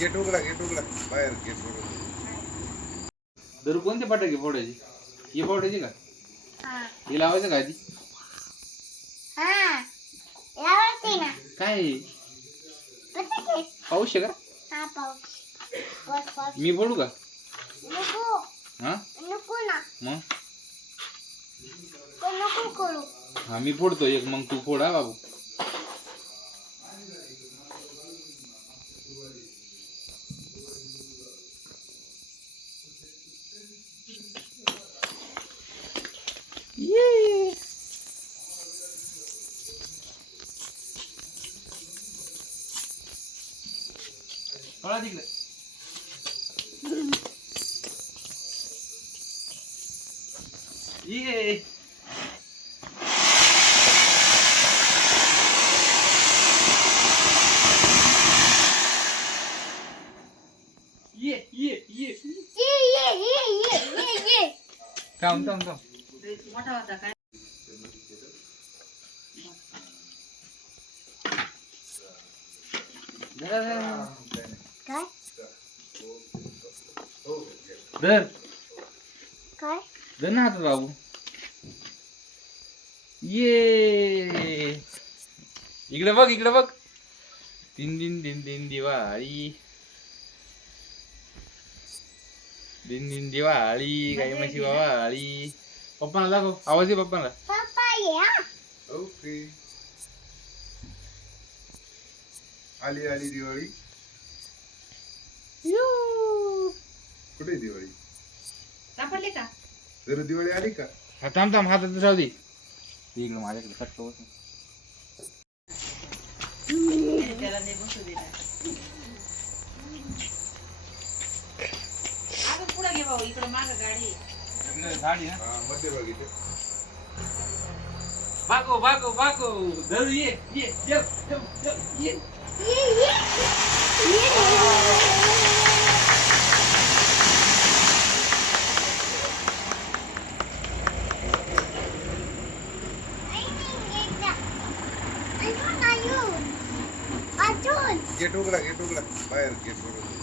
Gate उघडा बाहेर gate उघडा. दर कोणते फटाके फोडायचे? हे फोडायचे का? हे लावायचं का आधी? काय पाऊस आहे का? मी फोडू का? हा मग हा मी फोडतो एक, मग तू फोडा बाबू. ये पळा तिकडे. ये ये ये ये थांब थांब थांब. मोठा होता काय? धर धर ना हातात बाबू. ये इकडे बघ इकडे बघ. दिन दिन दिन दिन दिवाळी, दिन दिन दिवाळी, गाई म्हशी वाळी. पप्पाला दाखव, आवाज आहे पप्पाला. ओके. आली आली दिवाळी. कुठे आहे दिवाळी? सापडली का? जर दिवाळी आली का? हा थांब थांब, हातात राहू दे. इकडे माझ्याकडे फटका बस. त्याला नाही बसू दिला. अगं पुढे घे भाऊ, इकडे माग गाडी आहे. गाडी ना हा, मध्यभागी ते. भागो भागो भागो. धर ये ये ये ये. गेट उघडा बाहेर गेट उघडा.